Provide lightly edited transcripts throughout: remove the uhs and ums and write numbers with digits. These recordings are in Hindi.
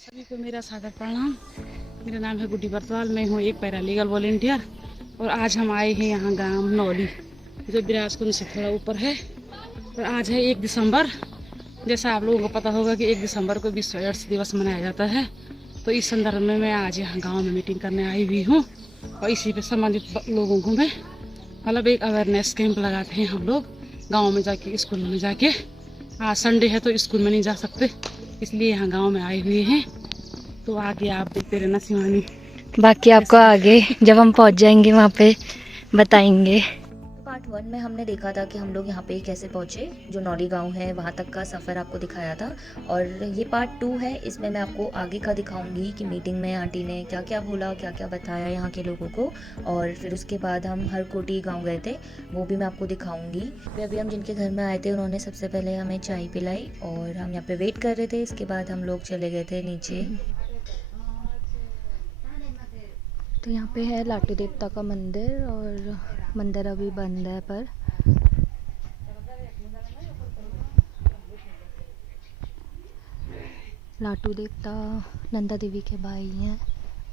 सभी को मेरा सादर प्रणाम। मेरा नाम है गुड्डी बरतवाल। मैं हूँ एक पैरालीगल वॉलेंटियर और आज हम आए हैं यहाँ ग्राम नौली, जो बिलासपुर से थोड़ा ऊपर है। और आज है 1 दिसंबर। जैसा आप लोगों को पता होगा कि 1 दिसंबर को विश्व एड्स दिवस मनाया जाता है। तो इस संदर्भ में मैं आज यहाँ गाँव में मीटिंग करने आई हुई हूँ और इसी पे संबंधित लोगों को मैं मतलब एक अवेयरनेस कैंप लगाते हैं हम लोग गाँव में जाके, स्कूल में जाके। आज संडे है तो स्कूल में नहीं जा सकते, इसलिए यहाँ गांव में आए हुए हैं। तो आगे आप देखते रहना शिवानी, बाकी आपको आगे जब हम पहुंच जाएंगे वहाँ पे बताएंगे। पार्ट 1 में हमने देखा था कि हम लोग यहाँ पे कैसे पहुँचे, जो नौली गांव है वहाँ तक का सफ़र आपको दिखाया था। और ये पार्ट 2 है, इसमें मैं आपको आगे का दिखाऊंगी कि मीटिंग में आंटी ने क्या क्या बोला, क्या क्या बताया यहाँ के लोगों को। और फिर उसके बाद हम हरकोटी गाँव गए थे, वो भी मैं आपको दिखाऊंगी। फिर अभी हम जिनके घर में आए थे उन्होंने सबसे पहले हमें चाय पिलाई और हम यहाँ पर वेट कर रहे थे। इसके बाद हम लोग चले गए थे नीचे। तो यहाँ पे है लाटू देवता का मंदिर और मंदिर अभी बंद है, पर लाटू देवता नंदा देवी के भाई हैं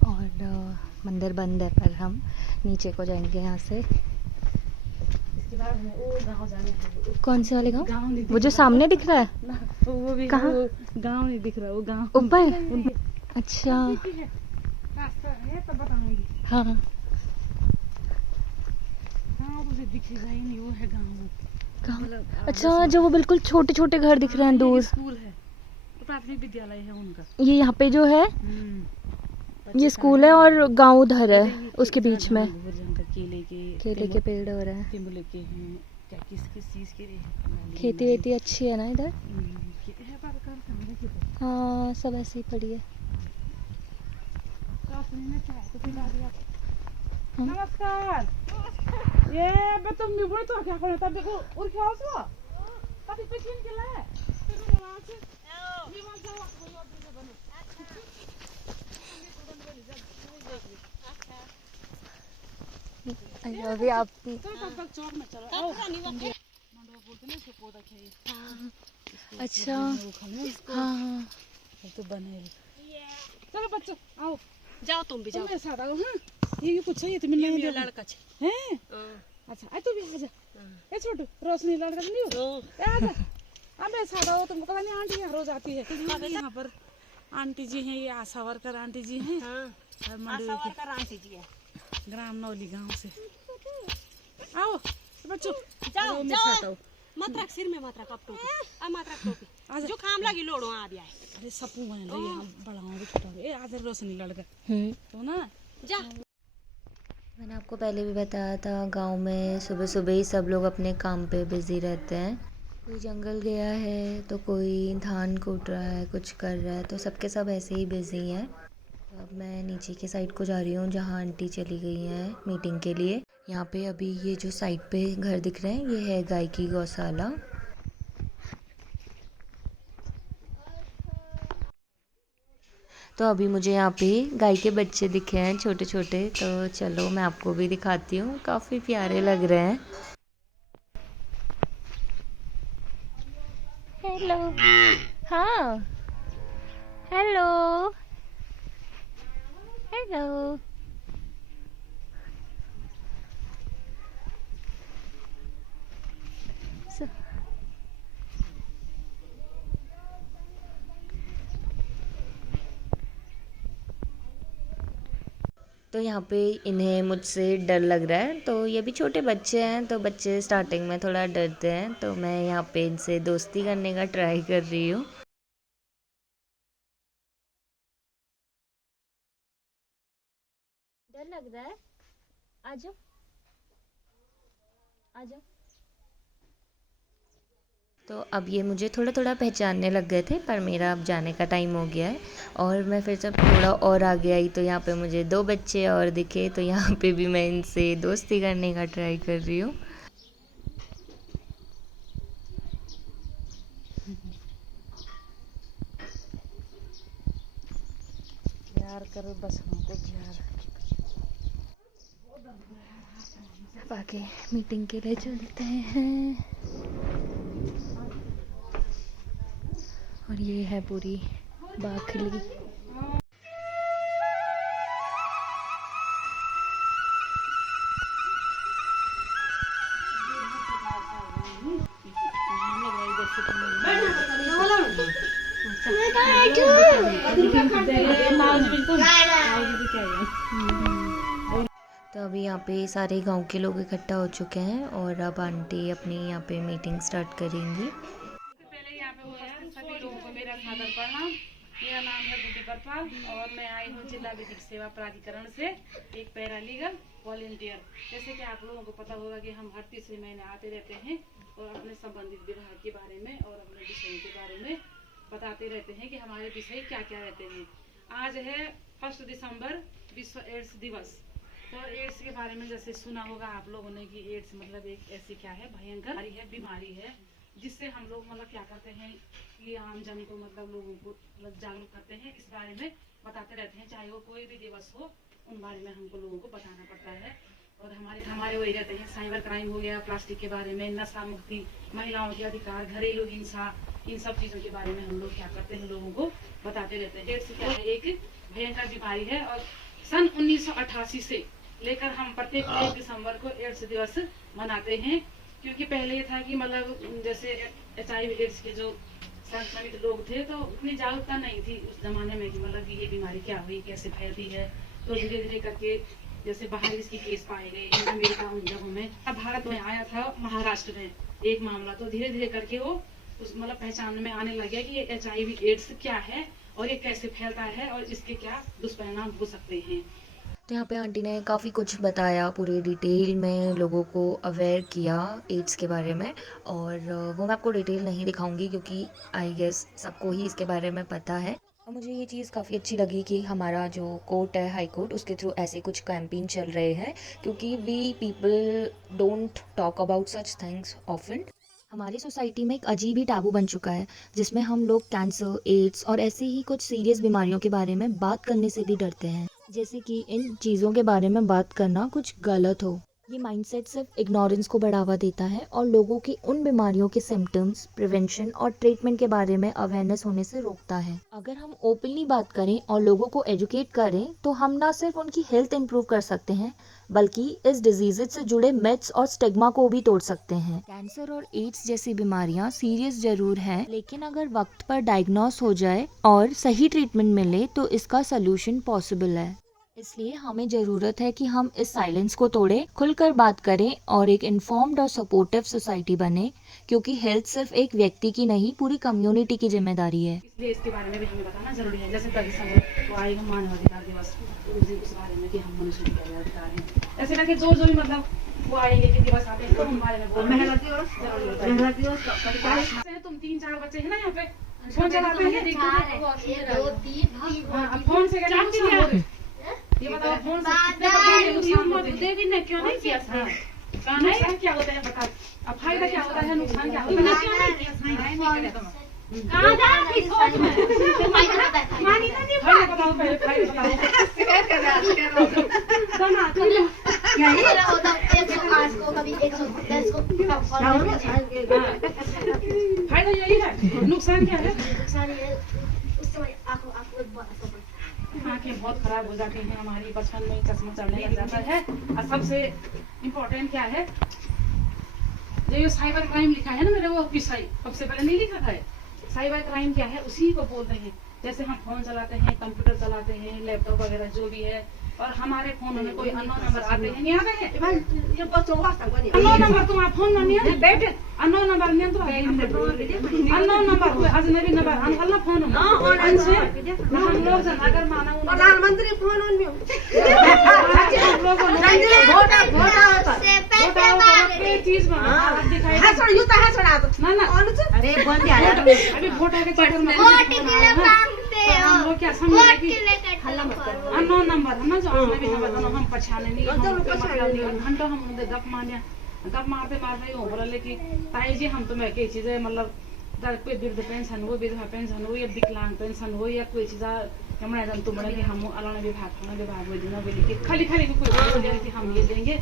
और मंदिर बंद है, पर हम नीचे को जाएंगे यहाँ से। कौन से वाले गाँव? वो जो सामने दिख रहा है, वो भी कहाँ? गाँव नहीं दिख रहा, वो गाँव ऊपर। अच्छा तो बताऊंगी। हाँ दिखेगा ही नहीं, वो है गाँव। अच्छा, जो वो बिल्कुल छोटे छोटे घर दिख रहे हैं दूर, स्कूल है, प्राथमिक विद्यालय है उनका। ये यहाँ पे जो है ये स्कूल है और गांव उधर है, उसके बीच में केले के पेड़ हो रहे हैं। क्या किस चीज के खेती वेती अच्छी है ना इधर? हाँ, सब ऐसे ही पड़ी है। नमस्कार। ये तुम निबुण तो क्या करते? तब देखो और क्या हो तब पेशेंट के लिए अभी आप चौक में चलो। आओ मंडवा बोलते ना, पौधा चाहिए। अच्छा हाँ तो बने। चलो बच्चों आओ, जाओ तुम भी जाओ। मेरे साथ आओ। हाँ, ये कुछ चाहिए तो मिलने मेरा लड़का है। अच्छा आई तो भी आजा। ए छोटू, रोशनी लड़का नहीं हो? आजा अब मेरे साथ आओ। तुमको पता नहीं आंटी यहाँ रोज आती है। यहाँ पर आंटी जी हैं, ये आशा वर्कर आंटी जी हैं। आशा वर्कर आंटी जी है, ग्राम नौली गांव से। आओ बच्चों जाओ जाओ। मत रख सिर में, मत रख अब टोपी, अब मत रख टोपी। जो काम लगी लोड़ो आ दिया है। अरे सपू बने लगे हम बढ़ाओगे छोटा। ए आज रोशनी लड़का तो ना जा। मैंने आपको पहले भी बताया था, गांव में सुबह सुबह ही सब लोग अपने काम पे बिजी रहते हैं। कोई जंगल गया है तो कोई धान कूट रहा है, कुछ कर रहा है, तो सबके सब ऐसे ही बिजी हैं। तो अब मैं नीचे की साइड को जा रही हूँ जहाँ आंटी चली गई हैं मीटिंग के लिए। यहाँ पे अभी ये जो साइड पे घर दिख रहे हैं, ये है गाय की गौशाला। तो अभी मुझे यहाँ पे गाय के बच्चे दिखे हैं छोटे छोटे, तो चलो मैं आपको भी दिखाती हूँ। काफ़ी प्यारे लग रहे हैं। हेलो। हाँ हेलो हेलो। तो यहाँ पे इन्हें मुझसे डर लग रहा है, तो ये भी छोटे बच्चे हैं, तो बच्चे स्टार्टिंग में थोड़ा डरते हैं, तो मैं यहाँ पे इनसे दोस्ती करने का ट्राई कर रही हूँ। डर लग रहा है? आजो आजो। तो अब ये मुझे थोड़ा थोड़ा पहचानने लग गए थे, पर मेरा अब जाने का टाइम हो गया है। और मैं फिर जब थोड़ा और आगे आई तो यहाँ पे मुझे 2 बच्चे और दिखे, तो यहाँ पे भी मैं इनसे दोस्ती करने का ट्राई कर रही हूँ। प्यार करो बस हमको प्यार। आगे मीटिंग के लिए चलते हैं। और ये है पूरी बाखली। तो अभी यहाँ पे सारे गांव के लोग इकट्ठा हो चुके हैं और अब आंटी अपनी यहाँ पे मीटिंग स्टार्ट करेंगी। पहले यहाँ पे हुआ है सभी लोगों को मेरा सादर प्रणाम। मेरा नाम है गुड्डी बरपाल और मैं आई हूँ जिला विधिक सेवा प्राधिकरण से एक पैरालीगल वॉलंटियर। जैसे कि आप लोगों को पता होगा कि हम हर तीसरे महीने आते रहते हैं और अपने संबंधित विभाग के बारे में और अपने विषयों के बारे में बताते रहते हैं कि हमारे विषय क्या क्या रहते हैं। आज है 1 दिसंबर विश्व एड्स दिवस। तो एड्स के बारे में जैसे सुना होगा आप लोगों ने कि एड्स मतलब एक ऐसी क्या है, भयंकर बीमारी है जिससे हम लोग मतलब क्या करते हैं कि आम जन को मतलब लोगों को मतलब जागरूक करते हैं, इस बारे में बताते रहते हैं। चाहे वो कोई भी दिवस हो उन बारे में हमको लोगों को बताना पड़ता है। और हमारे वही रहते हैं साइबर क्राइम हो गया, प्लास्टिक के बारे में, नशा मुक्ति, महिलाओं के अधिकार, घरेलू हिंसा, इन सब चीज़ों के बारे में हम लोग क्या करते हैं लोगों को बताते रहते हैं। एड्स क्या है, एक भयंकर बीमारी है और सन 1988 से लेकर हम प्रत्येक 1 दिसंबर को एड्स दिवस मनाते हैं। क्योंकि पहले ये था कि मतलब जैसे HIV एड्स के जो संक्रमित लोग थे तो उतनी जागरूकता नहीं थी उस जमाने में कि मतलब ये बीमारी क्या हुई, कैसे फैलती है। तो धीरे धीरे करके जैसे बाहर इसके केस पाए गए अमेरिका उन जगहों में, अब भारत में आया था महाराष्ट्र में एक मामला, तो धीरे धीरे करके वो उस मतलब पहचान में आने लग गया कि ये HIV एड्स क्या है और ये कैसे फैलता है और इसके क्या दुष्परिणाम हो सकते हैं। तो यहाँ पे आंटी ने काफ़ी कुछ बताया, पूरे डिटेल में लोगों को अवेयर किया एड्स के बारे में। और वो मैं आपको डिटेल नहीं दिखाऊंगी क्योंकि आई गेस सबको ही इसके बारे में पता है। और मुझे ये चीज़ काफ़ी अच्छी लगी कि हमारा जो कोर्ट है, हाई कोर्ट, उसके थ्रू ऐसे कुछ कैंपेन चल रहे हैं क्योंकि we people don't talk about such things often. हमारी सोसाइटी में एक अजीब ही टैबू बन चुका है जिसमें हम लोग कैंसर, एड्स और ऐसी ही कुछ सीरियस बीमारियों के बारे में बात करने से भी डरते हैं, जैसे कि इन चीज़ों के बारे में बात करना कुछ गलत हो। ये माइंडसेट सिर्फ इग्नोरेंस को बढ़ावा देता है और लोगों की उन बीमारियों के सिम्टम्स, प्रिवेंशन और ट्रीटमेंट के बारे में अवेयरनेस होने से रोकता है। अगर हम ओपनली बात करें और लोगों को एजुकेट करें तो हम ना सिर्फ उनकी हेल्थ इंप्रूव कर सकते हैं बल्कि इस डिजीजेज से जुड़े मिथ्स और स्टिग्मा को भी तोड़ सकते हैं। कैंसर और एड्स जैसी बीमारियां सीरियस जरूर हैं, लेकिन अगर वक्त पर डायग्नोस हो जाए और सही ट्रीटमेंट मिले तो इसका सलूशन पॉसिबल है। इसलिए हमें ज़रूरत है कि हम इस साइलेंस को तोड़ें, खुलकर बात करें और एक इन्फॉर्म्ड और सपोर्टिव सोसाइटी बने, क्योंकि हेल्थ सिर्फ एक व्यक्ति की नहीं, पूरी कम्युनिटी की जिम्मेदारी है। इसलिए इसके बारे में भी हमें बताना जरूरी है। जैसे 10 दिसंबर को आएगा मानवाधिकार दिवस, उस बारे में कि हम मनुष्य के अधिकार हैं, ऐसे करके जो भी मतलब वो आएंगे कि दिवस आते हैं तो उन बारे में बोलना जरूरी होता है। तुम 3-4 बच्चे हैं ना यहाँ पे, फोन चलाते हैं, फोन से ये बताओ फोन से भी नहीं, क्यों नहीं किया? नुकसान क्या होता है बता, अब फायदा क्या होता है, नुकसान क्या होता है? कहाँ जा रही फोन में? बताओ पहले फायदा फायदा यही है, नुकसान क्या है? आँखें बहुत खराब हो जाती हैं हमारी, बचपन में चश्मा चढ़ने लग जाता है। और सबसे इम्पोर्टेंट क्या है, जो साइबर क्राइम लिखा है ना मेरे वो पिसाई, सबसे पहले नहीं लिखा था। साइबर क्राइम क्या है, उसी को बोलते हैं। जैसे हम फोन चलाते हैं, कंप्यूटर चलाते हैं, लैपटॉप वगैरह जो भी है, और हमारे फोन में कोई अननोन नंबर आते हैं, नहीं आते हैं अननोन नंबर, तुम आप फोन नहीं है अननोन नंबर नहीं तो अननोन नंबर कोई अजनबी नंबर अनगला फोन उनसे हम लोग जन अगर माना प्रधानमंत्री फोन उन में चीज दिखाई अरे बंद यार, अभी वोट आके चक्कर में हम लोग क्या समझे कि अननोन नंबर है ना, जो अजनबी नंबर हम पहचाने नहीं, घंटों हम गप माने, गप मारते मारते हो बोले कि ताई जी हम तुम्हें कई चीजें मतलब कोई वृद्ध पेंशन हो, विधवा पेंशन हो, या विकलांग पेंशन हो, या कोई चीज हम अलाना विभाग हो देना बोले कि खाली कोई कि हम ये देंगे,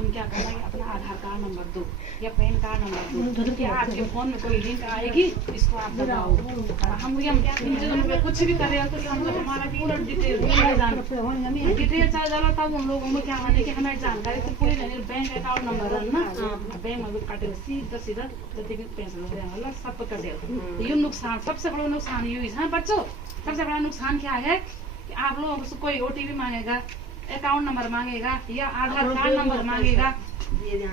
तुम क्या करना है, अपना आधार कार्ड नंबर दो या पैन कार्ड नंबर दो, कि आपके फोन में कोई लिंक आएगी, इसको आप दबाओ। हम कुछ भी करें तो हमको हमारा पूरा डिटेल चल जाला, तब उन लोगों में क्या माने कि हमें जानकारी तो पूरी नहीं, बैंक अकाउंट नंबर है ना, बैंक में काटे सीधा सीधा पैसा वाला सब कटे। ये नुकसान, सबसे बड़ा नुकसान ये है बच्चों, सबसे बड़ा नुकसान क्या है कि आप लोगों से कोई OTP मांगेगा, अकाउंट नंबर मांगेगा या आधार कार्ड नंबर मांगेगा,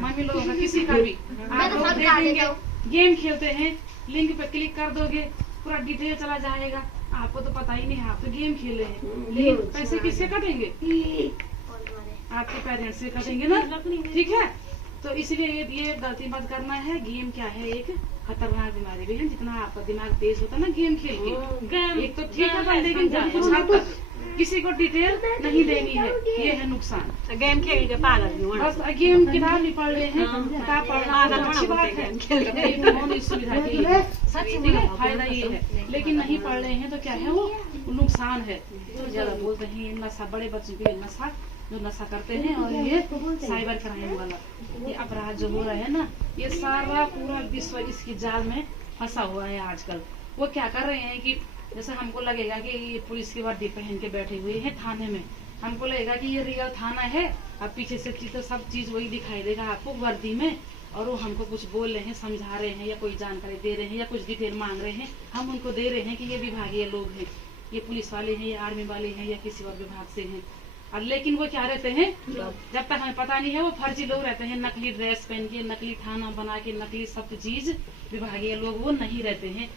मम्मी लोगों का किसी का भी, आप लोग देखेंगे गेम खेलते हैं, लिंक पे क्लिक कर दोगे पूरा डिटेल चला जाएगा, आपको तो पता ही नहीं है, आप तो गेम खेल रहे हैं, लेकिन पैसे किससे कटेंगे, आपके पेरेंट्स से कटेंगे ना, ठीक है। तो इसलिए ये गलती मत करना है। गेम क्या है, एक खतरनाक बीमारी भी है, जितना आपका दिमाग तेज होता है ना गेम खेल के, एक तो ठीक है, लेकिन कुछ हद तक किसी को डिटेल नहीं देनी है, ये है नुकसान। गेम खेल के पागल बस गेम किताब नहीं पढ़ रहे हैं, किताब पढ़ना अच्छी बात है, सुविधा के लिए ठीक है, फायदा ये है, लेकिन नहीं पढ़ रहे हैं तो क्या है वो नुकसान है। तो ज्यादा बोलते हैं ये नशा, बड़े बच्चों के नशा जो नशा करते हैं, और ये साइबर क्राइम वाला ये अपराध जो हो रहा है ना, ये सारा पूरा विश्व इसकी जाल में फंसा हुआ है आजकल। वो क्या कर रहे हैं कि जैसे हमको लगेगा कि ये पुलिस की वर्दी पहन के बैठे हुए हैं थाने में, हमको लगेगा कि ये रियल थाना है, अब पीछे से तो सब चीज वही दिखाई देगा आपको वर्दी में, और वो हमको कुछ बोल रहे हैं, समझा रहे हैं या कोई जानकारी दे रहे हैं या कुछ डिटेल मांग रहे हैं, हम उनको दे रहे हैं कि ये विभागीय लोग हैं, ये पुलिस वाले हैं या आर्मी वाले हैं या किसी और विभाग से हैं। और लेकिन वो क्या रहते हैं, जब तक हमें पता नहीं है, वो फर्जी लोग रहते हैं, नकली ड्रेस पहन के, नकली थाना बना के, नकली सब चीज, विभागीय लोग वो नहीं रहते हैं।